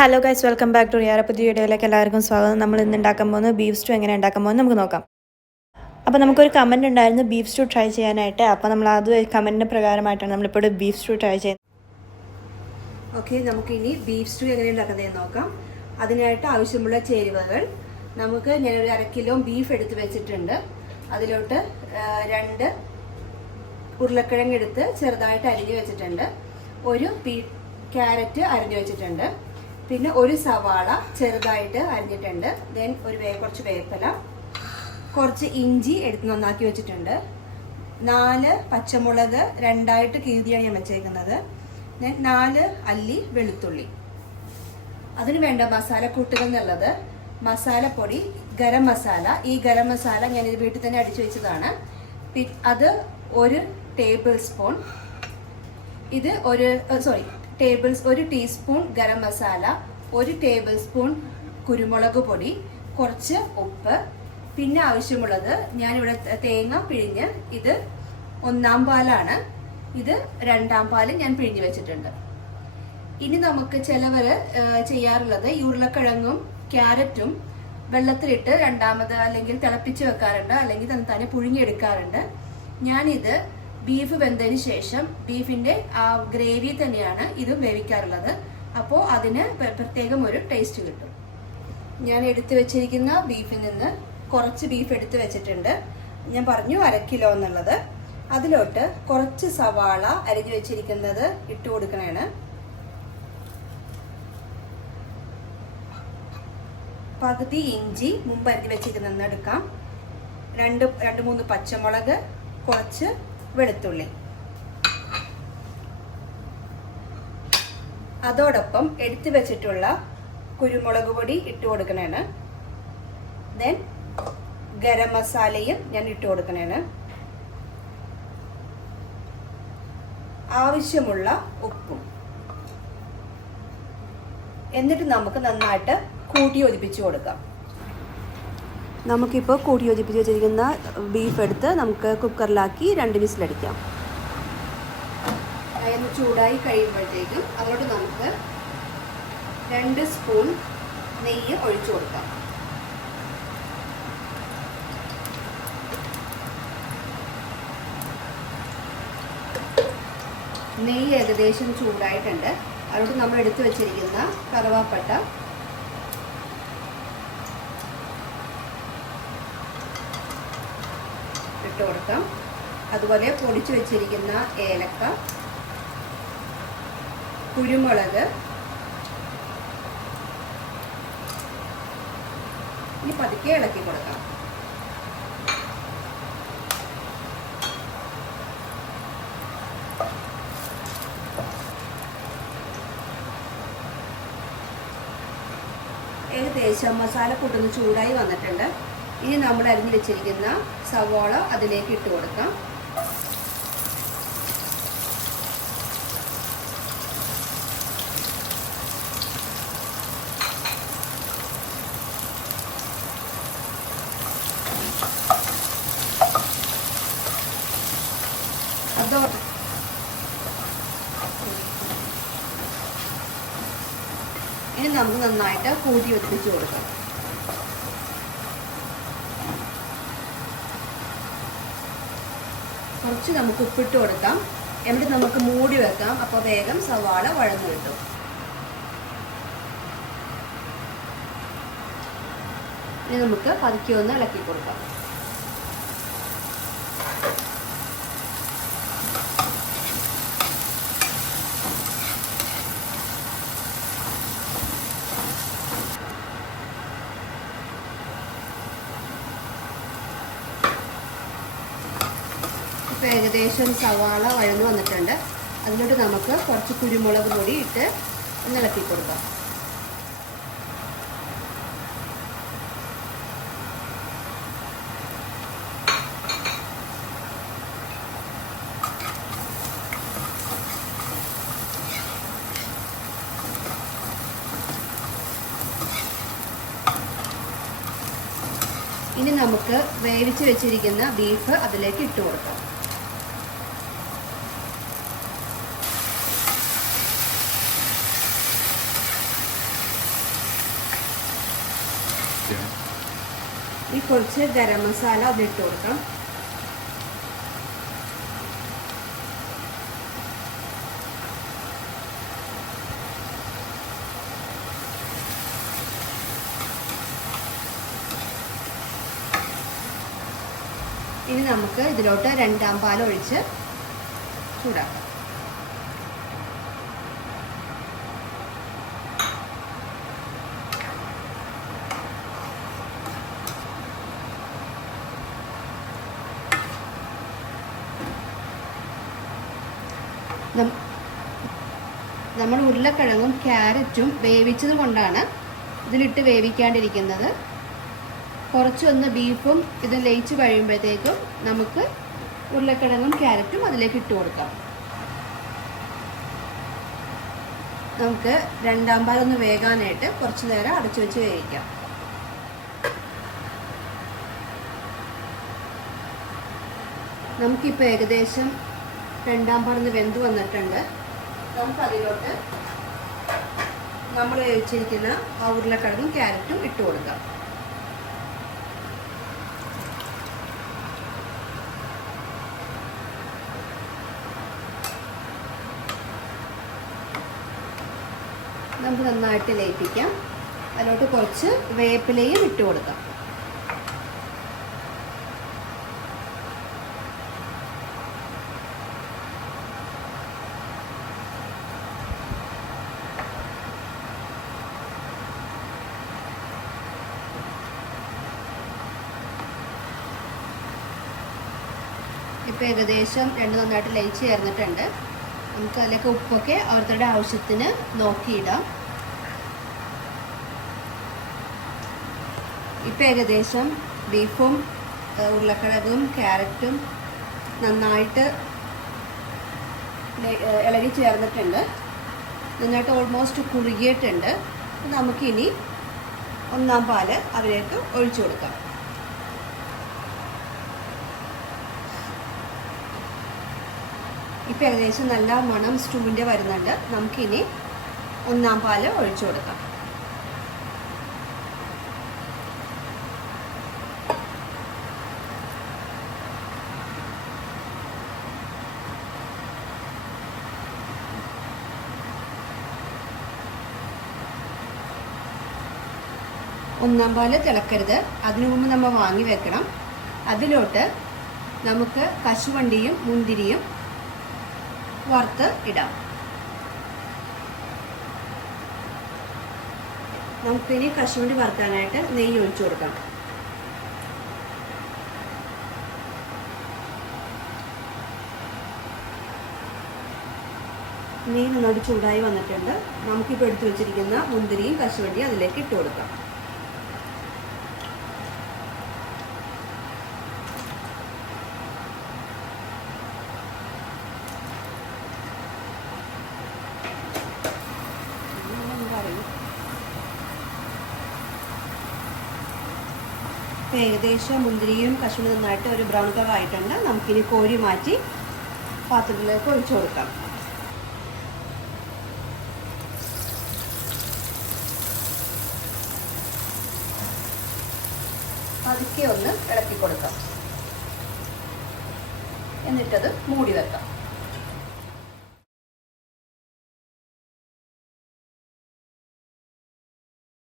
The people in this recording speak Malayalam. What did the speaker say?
Hello guys, welcome back to റിയാറ. പുതിയ വീഡിയോയിലേക്ക് എല്ലാവർക്കും സ്വാഗതം. നമ്മൾ ഇന്ന് ഉണ്ടാക്കാൻ പോകുന്നത് ബീഫ് സ്റ്റൂ എങ്ങനെ ഉണ്ടാക്കാൻ പോകുന്നത് നമുക്ക് നോക്കാം. അപ്പോൾ നമുക്കൊരു കമൻറ്റ് ഉണ്ടായിരുന്നു ബീഫ് സ്റ്റൂ ട്രൈ ചെയ്യാനായിട്ട്. അപ്പോൾ നമ്മൾ അത് കമൻറ്റിൻ്റെ പ്രകാരമായിട്ടാണ് നമ്മളിപ്പോൾ ബീഫ് സ്റ്റൂ ട്രൈ ചെയ്യുന്നത്. ഓക്കെ, നമുക്കിനി ബീഫ് സ്റ്റൂ എങ്ങനെ ഉണ്ടാക്കുന്നതെന്ന് നോക്കാം. അതിനായിട്ട് ആവശ്യമുള്ള ചേരുവകൾ നമുക്ക് ഞാനൊരു 1/2 കിലോ ബീഫ് എടുത്ത് വെച്ചിട്ടുണ്ട്. അതിലോട്ട് 2 ഉരുളക്കിഴങ്ങ് എടുത്ത് ചെറുതായിട്ട് അരിഞ്ഞു വെച്ചിട്ടുണ്ട്. ഒരു ക്യാരറ്റ് അരിഞ്ഞു വെച്ചിട്ടുണ്ട്. പിന്നെ ഒരു സവാള ചെറുതായിട്ട് അരിഞ്ഞിട്ടുണ്ട്. ദെൻ കുറച്ച് വേപ്പില, കുറച്ച് ഇഞ്ചി എടുത്ത് നന്നാക്കി വെച്ചിട്ടുണ്ട്. 4 പച്ചമുളക് 2ആയിട്ട് കീറിയാണ് ഞാൻ വെച്ചേക്കുന്നത്. ദെൻ 4 അല്ലി വെളുത്തുള്ളി. അതിന് വേണ്ട മസാലക്കൂട്ടുകൾ എന്നുള്ളത് മസാലപ്പൊടി, ഗരം മസാല. ഈ ഗരം മസാല ഞാനിത് വീട്ടിൽ തന്നെ അടിച്ചു വെച്ചതാണ്. അത് 1 ടേബിൾ സ്പൂൺ. ഇത് 1 teaspoon garam masala, 1 table spoon കുരുമുളക് പൊടി, കുറച്ച് ഉപ്പ്. പിന്നെ ആവശ്യമുള്ളത് ഞാനിവിടെ തേങ്ങ പിഴിഞ്ഞ്, ഇത് 1-ാം പാലാണ്, ഇത് 2-ാം പാല് ഞാൻ പിഴിഞ്ഞ് വെച്ചിട്ടുണ്ട്. ഇനി നമുക്ക് ചിലവർ ചെയ്യാറുള്ളത് ഈ ഉരുളക്കിഴങ്ങും ക്യാരറ്റും വെള്ളത്തിലിട്ട് രണ്ടാമത് അല്ലെങ്കിൽ തിളപ്പിച്ച് വെക്കാറുണ്ട്, അല്ലെങ്കിൽ തന്നെ പുഴുങ്ങിയെടുക്കാറുണ്ട്. ഞാനിത് ബീഫ് വെന്തതിന് ശേഷം ബീഫിന്റെ ആ ഗ്രേവി തന്നെയാണ് ഇതും വേവിക്കാറുള്ളത്. അപ്പോൾ അതിന് പ്രത്യേകം ഒരു ടേസ്റ്റ് കിട്ടും. ഞാൻ എടുത്തു വെച്ചിരിക്കുന്ന ബീഫിൽ നിന്ന് കുറച്ച് ബീഫ് എടുത്തു വെച്ചിട്ടുണ്ട്. ഞാൻ പറഞ്ഞു 1/2 കിലോ എന്നുള്ളത്. അതിലോട്ട് കുറച്ച് സവാള അരിഞ്ഞു വെച്ചിരിക്കുന്നത് ഇട്ട് കൊടുക്കണേണ്. പകുതി ഇഞ്ചി മുമ്പ് അരിഞ്ഞു വെച്ചിരിക്കുന്നത് എടുക്കാം. 2-3 പച്ചമുളക്, കുറച്ച് വെളുത്തുള്ളി. അതോടൊപ്പം എടുത്തു വെച്ചിട്ടുള്ള കുരുമുളക് പൊടി ഇട്ട് കൊടുക്കണേണ്. ദെൻ ഗരം മസാലയും ഞാൻ ഇട്ട് കൊടുക്കണേണ്. ആവശ്യമുള്ള ഉപ്പും. എന്നിട്ട് നമുക്ക് നന്നായിട്ട് കൂട്ടി യോജിപ്പിച്ചു കൊടുക്കാം. നമുക്കിപ്പോൾ കൂട്ടി യോജിപ്പിച്ച് വെച്ചിരിക്കുന്ന ബീഫ് എടുത്ത് നമുക്ക് കുക്കറിലാക്കി 2 വിസിലടിക്കാം. അതൊന്ന് ചൂടായി കഴിയുമ്പോഴത്തേക്കും അതോട് നമുക്ക് 2 സ്പൂൺ നെയ്യ് ഒഴിച്ചു കൊടുക്കാം. നെയ്യ് ഏകദേശം ചൂടായിട്ടുണ്ട്. അതോട് നമ്മൾ എടുത്തു വെച്ചിരിക്കുന്ന കറുവാപ്പട്ട, ഇട്ട് കൊടുക്കാം. അതുപോലെ പൊടിച്ചു വെച്ചിരിക്കുന്ന ഏലക്ക, കുരുമുളക്. ഇനി പതുക്കെ ഇളക്കി കൊടുക്കാം. ഏകദേശം മസാല കൂട്ടുന്ന ചൂടായി വന്നിട്ടുണ്ട്. ഇനി നമ്മൾ അരിഞ്ഞു വെച്ചിരിക്കുന്ന സവാള അതിലേക്ക് ഇട്ട് കൊടുക്കാം. ഇനി നമുക്ക് നന്നായിട്ട് കൂട്ടി യോജിപ്പിച്ച് കൊടുക്കാം. കുറച്ച് നമുക്ക് ഉപ്പിട്ട് കൊടുക്കാം. എന്നിട്ട് നമുക്ക് മൂടി വെക്കാം. അപ്പോൾ വേഗം സവാള വഴന്നു കിട്ടും. ഇനി നമുക്ക് പതുക്കെ ഒന്ന് ഇളക്കി കൊടുക്കാം. ഇപ്പോൾ ഏകദേശം സവാള വഴന്നു വന്നിട്ടുണ്ട്. അതിലോട്ട് നമുക്ക് കുറച്ച് കുരുമുളക് പൊടി ഇട്ട് ഒന്ന് ഇളക്കി കൊടുക്കാം. ഇനി നമുക്ക് വേവിച്ച് വെച്ചിരിക്കുന്ന ബീഫ് അതിലേക്ക് ഇട്ട് കൊടുക്കാം. ചെയ്യണം. ഈ കുറച്ച് ഗരം മസാല അതിലിട്ട് കൊടുക്കാം. ഇനി നമുക്ക് ഇതിലോട്ട് 2 പാൽ ഒഴിച്ച് ചൂടാക്കാം. നമ്മൾ ഉരുളക്കിഴങ്ങും ക്യാരറ്റും വേവിച്ചത് കൊണ്ടാണ് ഇതിലിട്ട് വേവിക്കാണ്ടിരിക്കുന്നത്. കുറച്ചൊന്ന് ബീഫും ഇത് ലയിച്ച് കഴിയുമ്പോഴത്തേക്കും നമുക്ക് ഉരുളക്കിഴങ്ങും ക്യാരറ്റും അതിലേക്ക് ഇട്ട് കൊടുക്കാം. നമുക്ക് 2 പാലൊന്ന് വേകാനായിട്ട് കുറച്ച് നേരം അടച്ചു വെച്ച് വേവിക്കാം. നമുക്കിപ്പോൾ ഏകദേശം 2 പാലൊന്ന് വെന്ത് വന്നിട്ടുണ്ട്. നമുക്കതിലോട്ട് നമ്മൾ വേവിച്ചിരിക്കുന്ന ആ ഉരുളക്കിഴങ്ങും ക്യാരറ്റും ഇട്ട് കൊടുക്കാം. നമുക്ക് നന്നായിട്ട് ലയിപ്പിക്കാം. അതിലോട്ട് കുറച്ച് വേപ്പിലയും ഇട്ട് കൊടുക്കാം. ഇപ്പോൾ ഏകദേശം 2 നന്നായിട്ട് ലയിച്ച് ചേർന്നിട്ടുണ്ട്. നമുക്ക് അതിലേക്ക് ഉപ്പൊക്കെ ഓരോരുത്തരുടെ ആവശ്യത്തിന് നോക്കിയിടാം. ഇപ്പം ഏകദേശം ബീഫും ഉരുളക്കിഴങ്ങും ക്യാരറ്റും നന്നായിട്ട് ഇളകി ചേർന്നിട്ടുണ്ട്. നന്നായിട്ട് ഓൾമോസ്റ്റ് കുറുകിയിട്ടുണ്ട്. നമുക്കിനി 1 പാൽ അതിലേക്ക് ഒഴിച്ചു കൊടുക്കാം. ഇപ്പം ഏകദേശം നല്ല മണം സ്റ്റൂവിൻ്റെ വരുന്നുണ്ട്. നമുക്കിനി 1 പാൽ ഒഴിച്ചു കൊടുക്കാം. ഒന്നാം പാൽ തിളക്കരുത്. അതിനു മുമ്പ് നമ്മൾ വാങ്ങി വെക്കണം. അതിലോട്ട് നമുക്ക് കശുവണ്ടിയും മുന്തിരിയും വറുത്ത് ഇടാം. നമുക്കിനി കശുവണ്ടി വറുക്കാനായിട്ട് നെയ്യ് ഒഴിച്ചു കൊടുക്കാം. നെയ്യ് നന്നായിട്ട് ചൂടായി വന്നിട്ടുണ്ട്. നമുക്കിപ്പോൾ എടുത്തു വെച്ചിരിക്കുന്ന മുന്തിരിയും കശുവണ്ടിയും അതിലേക്ക് ഇട്ട് കൊടുക്കാം. ഏകദേശം മുന്തിരിയും കശുവണ്ടി നന്നായിട്ട് ഒരു ബ്രൗൺ കളർ ആയിട്ടുണ്ട്. നമുക്കിനി കോരി മാറ്റി പാത്രത്തിലേക്ക് ഒഴിച്ചു കൊടുക്കാം. പതുക്കെ ഒന്ന് ഇളക്കി കൊടുക്കാം. എന്നിട്ടത് മൂടി വെക്കാം.